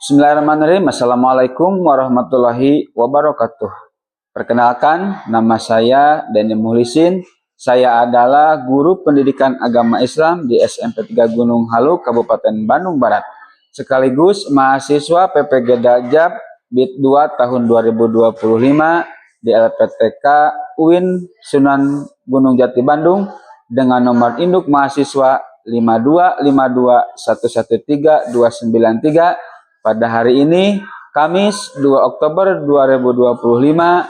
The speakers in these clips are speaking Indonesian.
Bismillahirrahmanirrahim. Assalamualaikum warahmatullahi wabarakatuh. Perkenalkan, nama saya Daniel Muhlisin. Saya adalah guru pendidikan agama Islam di SMP 3 Gunung Halu, Kabupaten Bandung Barat. Sekaligus mahasiswa PPG Dajab BIT 2 tahun 2025 di LPTK UIN Sunan Gunung Jati Bandung dengan nomor induk mahasiswa 5252113293. Pada hari ini, Kamis 2 Oktober 2025,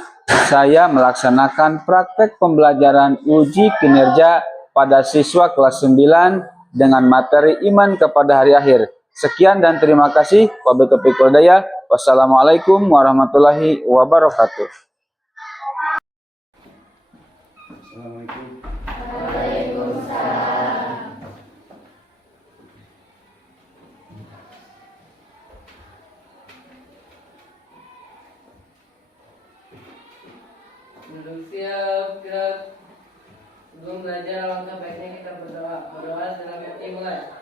saya melaksanakan praktek pembelajaran uji kinerja pada siswa kelas 9 dengan materi iman kepada hari akhir. Sekian dan terima kasih. Wabillahi taufiq wal hidayah. Wassalamualaikum warahmatullahi wabarakatuh. Assalamualaikum. Duduk siap, gerak. Sebelum belajar, alangkah baiknya kita berdoa. Berdoa dalam hati mulai.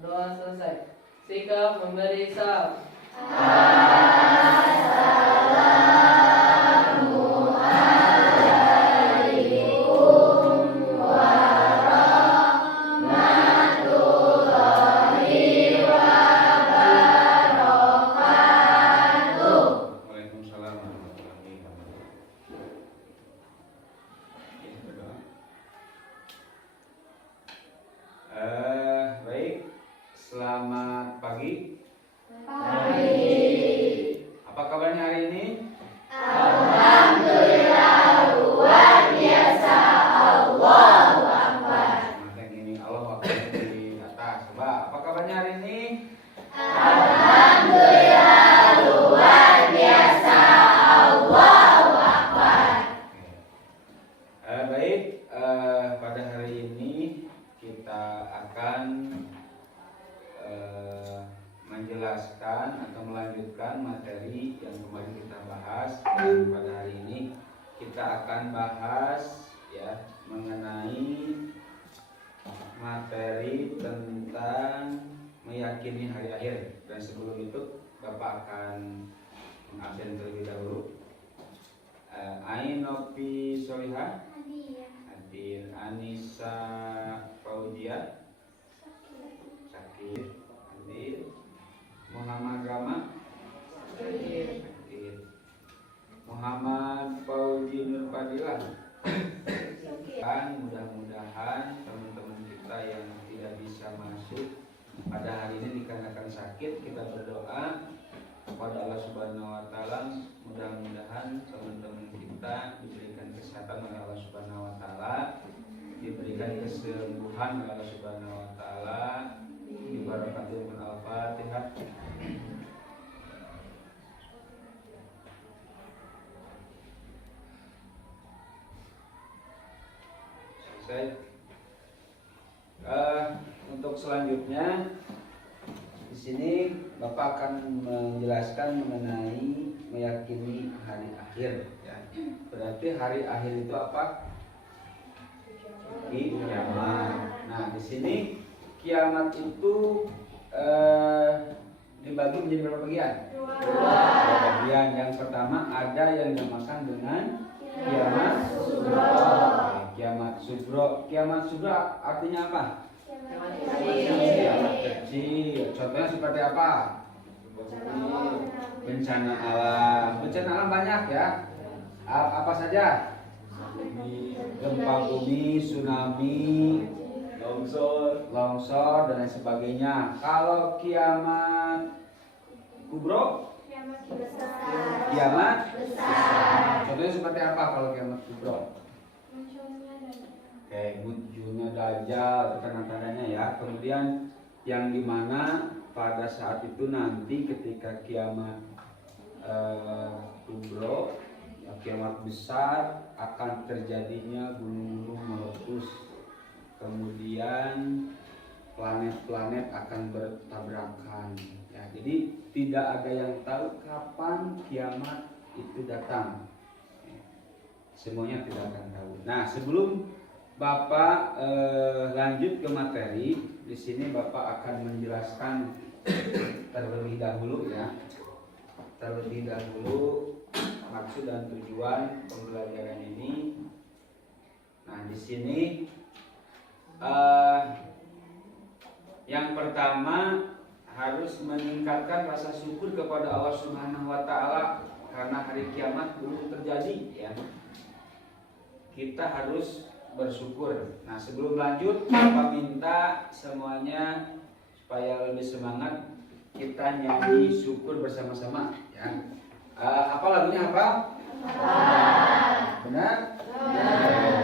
Doa selesai. Sikap memberi salam. Waalaikumsalam warahmatullahi wabarakatuh. Ya, berdoa. Baik. Selamat pagi. Apa kabarnya hari ini? Mata yang ini Allah Akbar di atas. Coba, apa kabarnya hari ini? Baik, pada hari ini kita akan menjelaskan atau melanjutkan materi yang kemarin kita bahas. Dan pada hari ini kita akan bahas ya mengenai materi tentang meyakini hari akhir. Dan sebelum itu Bapak akan mengabsen terlebih dahulu. Ain Nopi Solihah, Hadir. Anissa Fauzia, Sakir, Hadir. Muhammad Rama, Hadir. Muhammad Fauzi Nur Fadilah. Dan mudah-mudahan teman-teman kita yang tidak bisa masuk pada hari ini dikarenakan sakit, kita berdoa kepada Allah Subhanahu wa taala, mudah-mudahan teman-teman kita diberikan kesehatan oleh Allah Subhanahu wa taala, diberikan kesembuhan oleh Allah Subhanahu wa taala, diberkati Al-Fatihah. Selesai. Untuk selanjutnya di sini Bapak akan menjelaskan mengenai meyakini hari akhir. Ya. Berarti hari akhir itu apa? Kiamat. Nah, di sini kiamat itu dibagi menjadi berapa bagian? Dua bagian. Yang pertama ada yang dinamakan dengan kiamat sugro. Kiamat sugro. Kiamat sugro artinya apa? Kiamat kecil. Contohnya seperti apa? Bencana alam. Bencana alam banyak ya. Apa saja? Gempa bumi, tsunami, longsor dan lain sebagainya. Kalau kiamat kubro? Kiamat besar. Contohnya seperti apa kalau kiamat kubro? Kayak munculnya Dajjal, tanda-tandanya ya. Kemudian yang dimana pada saat itu nanti ketika kiamat kubro, ya, kiamat besar, akan terjadinya gunung-gunung meletus. Kemudian planet-planet akan bertabrakan. Ya, jadi tidak ada yang tahu kapan kiamat itu datang. semuanya tidak akan tahu. Nah, sebelum Bapak lanjut ke materi, di sini Bapak akan menjelaskan terlebih dahulu ya. Terlebih dahulu maksud dan tujuan pembelajaran ini. Nah, di sini yang pertama harus meningkatkan rasa syukur kepada Allah Subhanahu wa taala karena hari kiamat belum terjadi ya. Kita harus bersyukur. Nah, sebelum lanjut, Bapak minta semuanya supaya lebih semangat kita nyanyi syukur bersama-sama ya. Apa lagunya apa? Benar?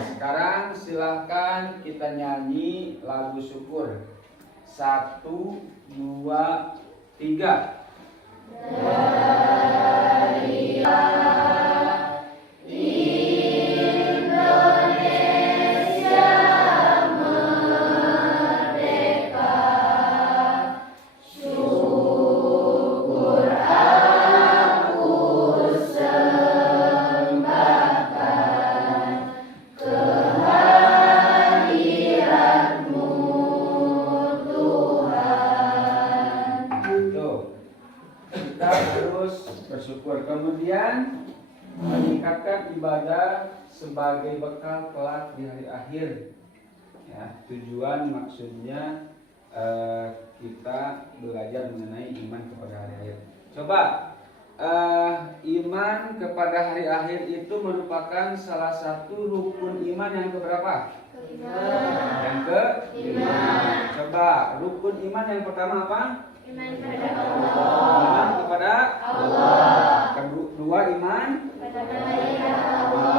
Sekarang silahkan kita nyanyi lagu syukur. 1, 2, 3. Bersyukur, kemudian meningkatkan ibadah sebagai bekal kelak di hari akhir ya. Tujuan maksudnya kita belajar mengenai iman kepada hari akhir. Coba iman kepada hari akhir itu merupakan salah satu rukun iman yang keberapa? Yang ke-5. Coba rukun iman yang pertama apa? Iman kepada Allah. Iman kepada Allah. Kedua iman Kepada Allah.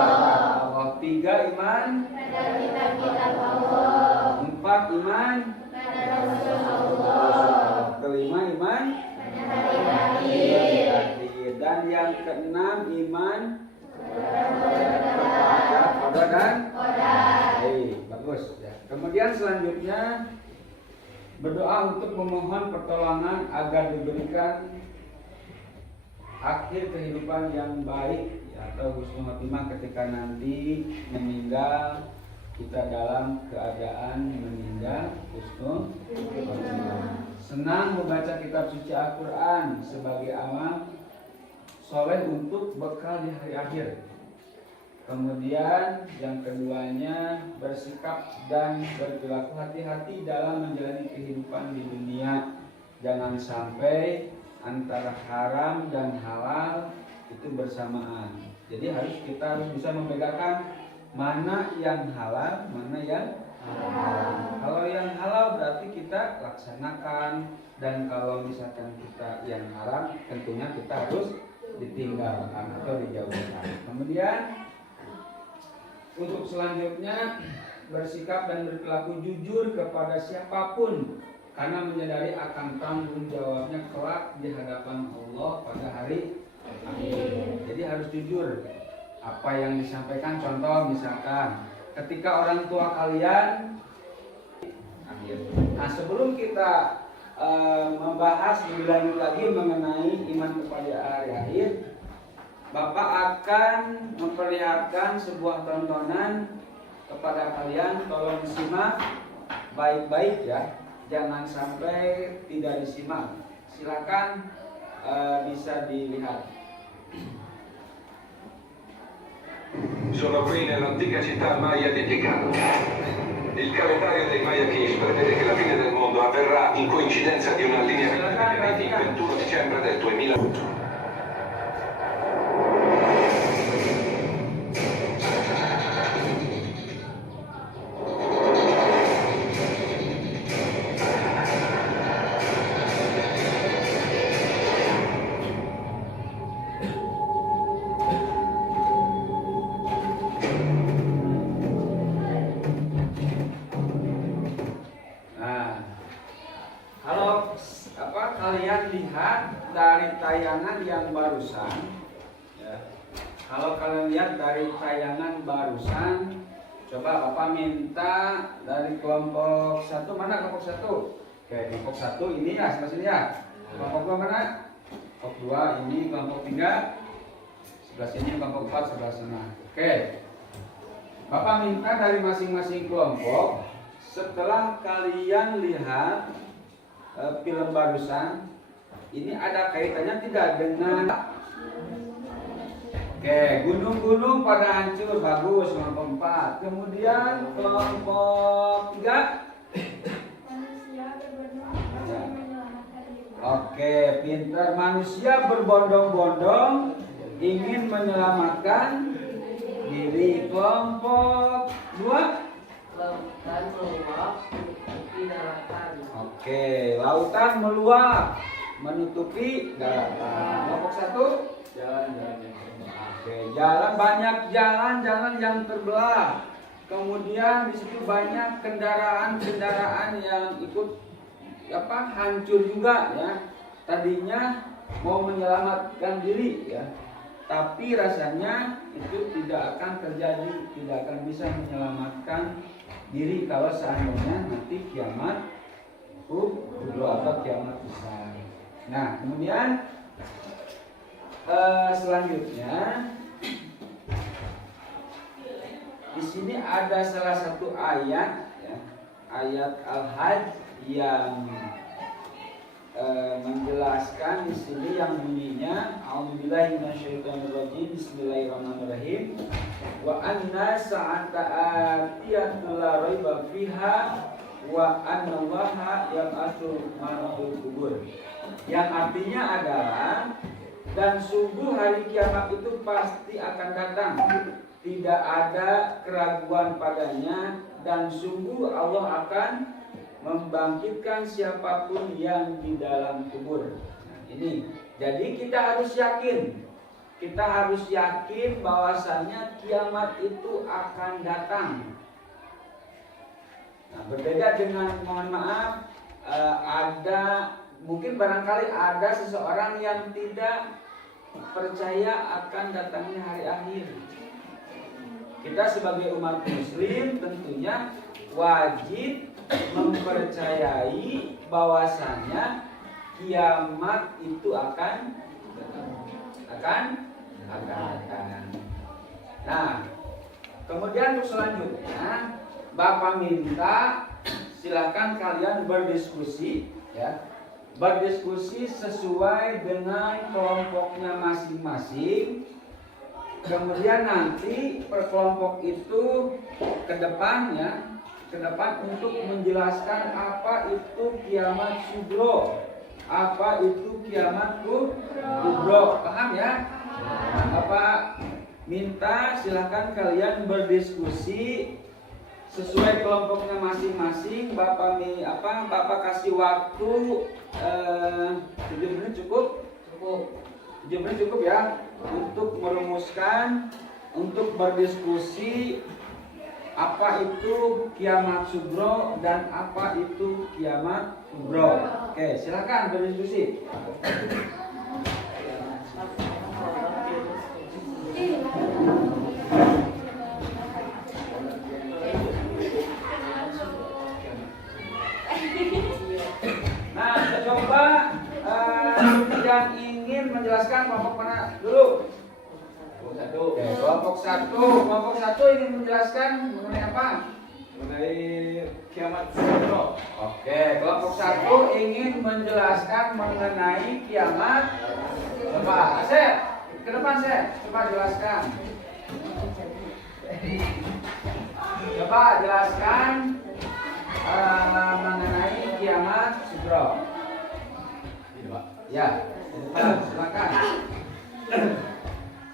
Allah. 3 iman Kepada kitab-kitab Allah. 4 iman Kepada Rasul Allah. 5 iman Pada hari akhir. Dan yang ke-6 iman Kepada kepada dan Qadar. bagus ya. Kemudian selanjutnya berdoa untuk memohon pertolongan agar diberikan akhir kehidupan yang baik ya, atau husnul khotimah ketika nanti meninggal, kita dalam keadaan meninggal husnul khotimah. Senang membaca kitab suci Al-Quran sebagai amal soleh untuk bekal di hari akhir. Kemudian yang keduanya bersikap dan berperilaku hati-hati dalam menjalani kehidupan di dunia. Jangan sampai antara haram dan halal itu bersamaan. Jadi kita harus bisa membedakan mana yang halal, mana yang haram. Kalau yang halal berarti kita laksanakan, dan kalau misalkan kita yang haram tentunya kita harus ditinggalkan atau dijauhkan. Kemudian untuk selanjutnya bersikap dan berperilaku jujur kepada siapapun karena menyadari akan tanggung jawabnya kelak di hadapan Allah pada hari akhir. Jadi harus jujur apa yang disampaikan. Contoh misalkan ketika orang tua kalian akhir. Nah, sebelum kita membahas lebih lanjut lagi mengenai iman kepada hari akhir, Bapak akan memperlihatkan sebuah tontonan kepada kalian. Tolong disimak baik-baik ya, jangan sampai tidak disimak. Silakan bisa dilihat. Sono qui nell'antica città Maya di Tikal. Il calendario dei Maya Kish prevede che la fine del mondo avverrà in coincidenza di un allineamento di pianeti il 21 dicembre del 2000. Kalian lihat dari tayangan yang barusan ya. Kalau kalian lihat dari tayangan barusan, coba Bapak minta dari kelompok 1, mana kelompok 1? Oke, kelompok 1 ini ya, sebelah sini ya. Kelompok 2 mana? Kelompok 2 ini, kelompok 3 sebelah sini, kelompok 4 sebelah sana. Oke, Bapak minta dari masing-masing kelompok setelah kalian lihat film barusan ini ada kaitannya tidak dengan oke, gunung-gunung pada hancur, bagus, kelompok 4. Kemudian kelompok 3 oke, pintar, manusia berbondong-bondong ingin menyelamatkan diri. Kelompok 2 Lautan meluap menutupi daratan. oke, lautan meluap menutupi daratan. Kelompok 1 Jalan-jalan. oke, jalan, banyak jalan-jalan yang terbelah. Kemudian di situ banyak kendaraan-kendaraan yang ikut hancur juga ya. Tadinya mau menyelamatkan diri ya, tapi rasanya itu tidak akan terjadi, tidak akan bisa menyelamatkan diri kalau seandainya nanti kiamat kubra atau kiamat besar. Nah, kemudian selanjutnya di sini ada salah satu ayat ya, ayat Al-Hajj yang menjelaskan di sini yang bunyinya A'udzubillahi minasyaitonirrajim Bismillahirrahmanirrahim wa anna sa'ata atiyatul la raiba fiha wa annallaha yab'atsu man fil qubur, yang artinya adalah dan sungguh hari kiamat itu pasti akan datang, tidak ada keraguan padanya, dan sungguh Allah akan membangkitkan siapapun yang di dalam kubur. Nah, ini jadi kita harus yakin bahwasanya kiamat itu akan datang. Nah, berbeda dengan, mohon maaf, ada mungkin barangkali ada seseorang yang tidak percaya akan datangnya hari akhir. Kita sebagai umat muslim tentunya wajib mempercayai bahwasanya kiamat itu akan datang. Nah, kemudian untuk selanjutnya Bapak minta silakan kalian berdiskusi ya. Berdiskusi sesuai dengan kelompoknya masing-masing. Kemudian nanti per kelompok itu ke depan untuk menjelaskan apa itu kiamat sugro, apa itu kiamat kubro. Paham ya? Nah, Bapak minta silakan kalian berdiskusi sesuai kelompoknya masing-masing. Bapak kasih waktu 7 menit cukup? 7 menit cukup ya, untuk merumuskan, untuk berdiskusi apa itu kiamat sugro dan apa itu kiamat kubro. Oke, silakan berdiskusi. Nah, kita coba yang ingin menjelaskan kelompok mana dulu? Kelompok satu ingin menjelaskan mengenai apa? Mengenai kiamat sugro. Oke, kelompok 1 ingin menjelaskan mengenai kiamat. Coba, Asep, ke depan Asep, coba jelaskan. Coba jelaskan mengenai kiamat sugro. Ya, silakan.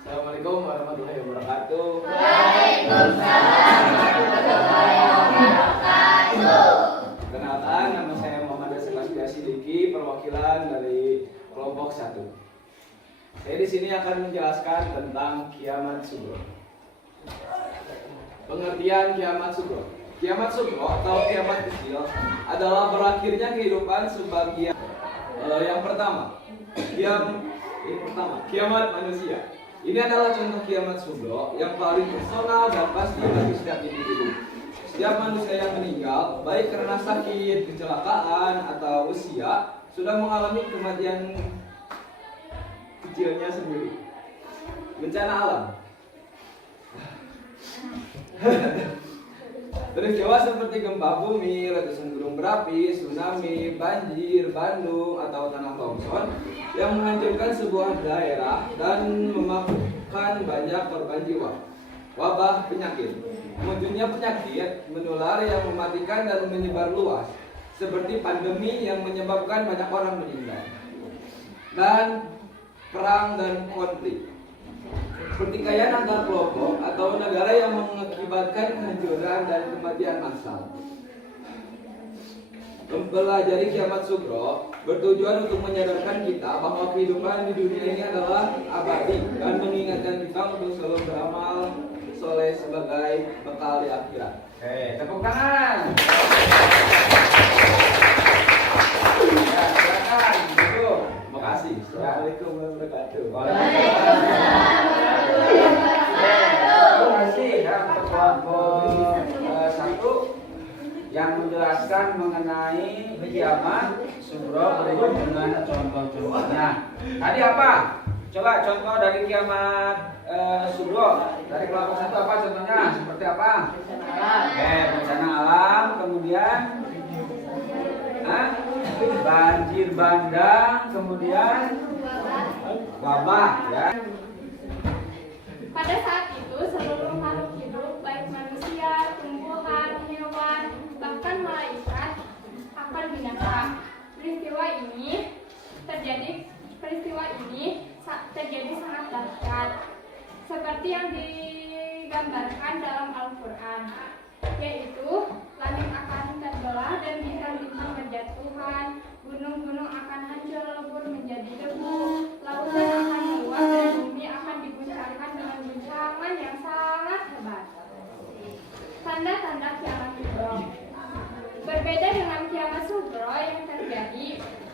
Assalamualaikum warahmatullahi wabarakatuh. Waalaikumsalam warahmatullahi wabarakatuh. Perkenalkan, nama saya Muhammad Asep Sidiki, perwakilan dari kelompok 1. Saya di sini akan menjelaskan tentang kiamat sugro. Pengertian kiamat sugro. Kiamat sugro atau kiamat kecil adalah berakhirnya kehidupan sebagian. Yang pertama, kiamat manusia. Ini adalah contoh kiamat sugro yang paling personal dan pasti bagi setiap individu. Setiap manusia yang meninggal, baik karena sakit, kecelakaan, atau usia, sudah mengalami kematian kecilnya sendiri. Bencana alam. Peristiwa seperti gempa bumi, letusan gunung berapi, tsunami, banjir, bandung, atau tanah longsor yang menghancurkan sebuah daerah dan memakan banyak korban jiwa. Wabah penyakit. Munculnya penyakit menular yang mematikan dan menyebar luas, seperti pandemi yang menyebabkan banyak orang meninggal. Dan perang dan konflik. Pertikaian antar kelompok atau negara yang mengakibatkan kehancuran dan kematian massal. Mempelajari kiamat sugro bertujuan untuk menyadarkan kita bahwa kehidupan di dunia ini adalah abadi dan mengingatkan kita untuk selalu beramal soleh sebagai bekal di akhirat. Oke, tepuk tangan. Ya, silakan. Duduk. Terima kasih. Assalamualaikum warahmatullahi wabarakatuh. Terima kasih ya untuk kelompok 1 yang menjelaskan mengenai kiamat sugro berikut dengan contoh-contohnya. Tadi apa? Coba contoh dari kiamat sugro dari kelompok 1 apa contohnya? Seperti apa? Bencana alam, kemudian banjir bandang, kemudian wabah ya. Pada saat itu seluruh makhluk hidup baik manusia, tumbuhan, hewan, bahkan malaikat akan binasa. Peristiwa ini terjadi sangat dahsyat, seperti yang digambarkan dalam Al-Quran, yaitu langit akan terbelah dan bintang-bintang berjatuhan, gunung-gunung akan hancur lebur menjadi debu, lautan akan meluap dan bumi akan diguncangkan dengan guncangan yang sangat hebat. Tanda-tanda kiamat sugro. Berbeda dengan kiamat sugro yang terjadi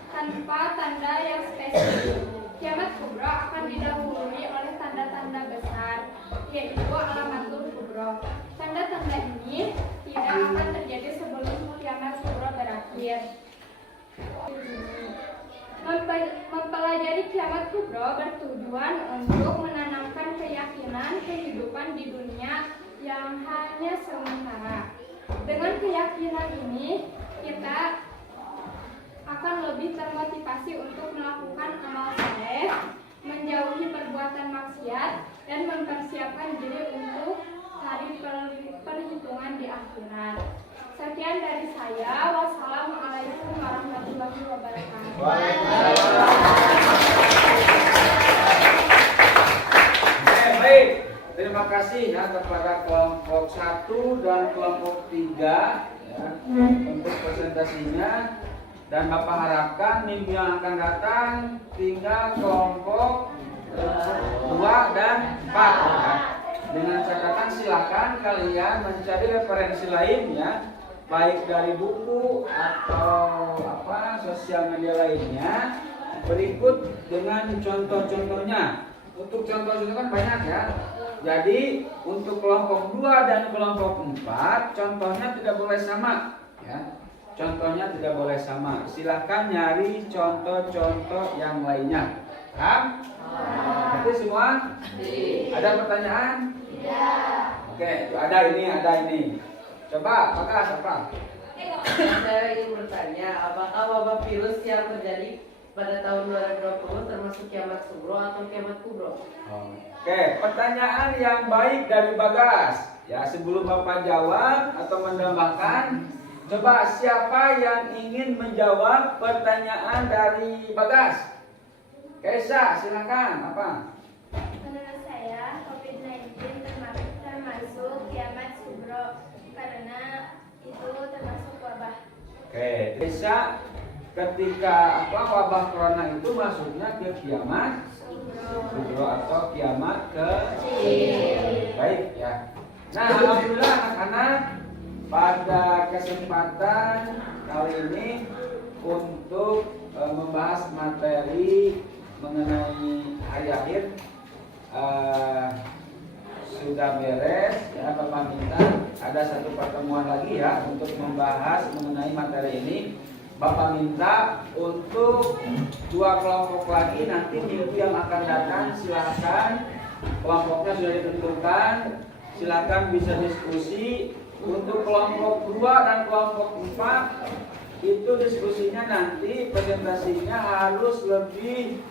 tanpa tanda yang spesifik, kiamat kubro akan didahului oleh tanda-tanda besar, yaitu alamatul kubro. Tanda-tanda ini tidak akan terjadi sebelum kiamat kubro berakhir. Mempelajari kiamat kubro bertujuan untuk menanamkan keyakinan kehidupan di dunia yang hanya sementara. Dengan keyakinan ini, kita akan lebih termotivasi untuk melakukan amal saleh, menjauhi perbuatan maksiat, dan mempersiapkan diri untuk hari perhitungan di akhirat. Sekian dari saya. Wassalamualaikum warahmatullahi wabarakatuh. Baik, terima kasih ya kepada kelompok 1 dan kelompok 3 ya, untuk presentasinya. Dan Bapak harapkan minggu yang akan datang tinggal kelompok 2 dan 4 ya. Dengan catatan silakan kalian mencari referensi lainnya, baik dari buku atau sosial media lainnya, berikut dengan contoh-contohnya. Untuk contoh-contoh kan banyak ya. Jadi untuk kelompok 2 dan kelompok 4 contohnya tidak boleh sama ya. Contohnya tidak boleh sama. Silakan nyari contoh-contoh yang lainnya. Paham? Itu semua? Ada pertanyaan? Tidak. Oke, ada ini. Coba, Bagas apa? Saya ingin bertanya, apakah wabah virus yang terjadi pada tahun 2020 termasuk kiamat sugro atau kiamat kubro? Oke, pertanyaan yang baik dari Bagas. Ya, sebelum Bapak jawab atau menambahkan, coba siapa yang ingin menjawab pertanyaan dari Bagas? Kaisa, silakan. Apa? Menurut saya, COVID-19 termasuk kiamat sugro karena itu termasuk wabah. Oke, Kaisa, ketika wabah corona itu masuknya ke kiamat sugro atau kiamat kecil. Baik ya. Nah, alhamdulillah anak-anak, pada kesempatan kali ini untuk membahas materi mengenai hari akhir sudah beres ya. Bapak minta ada satu pertemuan lagi ya untuk membahas mengenai materi ini. Bapak minta untuk 2 kelompok lagi nanti minggu yang akan datang, silakan kelompoknya sudah ditentukan, silakan bisa diskusi. Untuk kelompok 2 dan kelompok 4 itu diskusinya nanti presentasinya harus lebih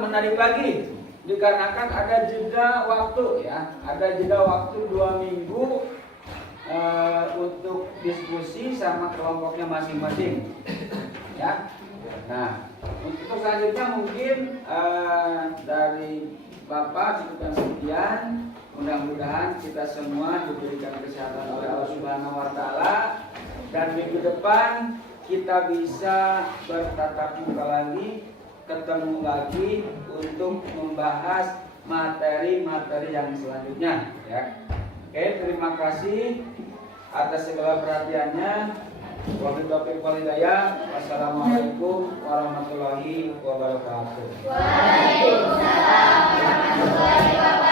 menarik lagi, dikarenakan ada jeda waktu ya, ada jeda waktu 2 minggu untuk diskusi sama kelompoknya masing-masing ya. Nah, untuk selanjutnya mungkin dari Bapak cukup sekian. Mudah-mudahan kita semua diberikan kesehatan oleh Allah Subhanahu wa Ta'ala, dan minggu depan kita bisa bertatap muka lagi, ketemu lagi untuk membahas materi-materi yang selanjutnya ya. Oke, terima kasih atas segala perhatiannya. Wabillahi taufiq wal hidayah. Wassalamualaikum warahmatullahi wabarakatuh. Waalaikumsalam warahmatullahi wabarakatuh.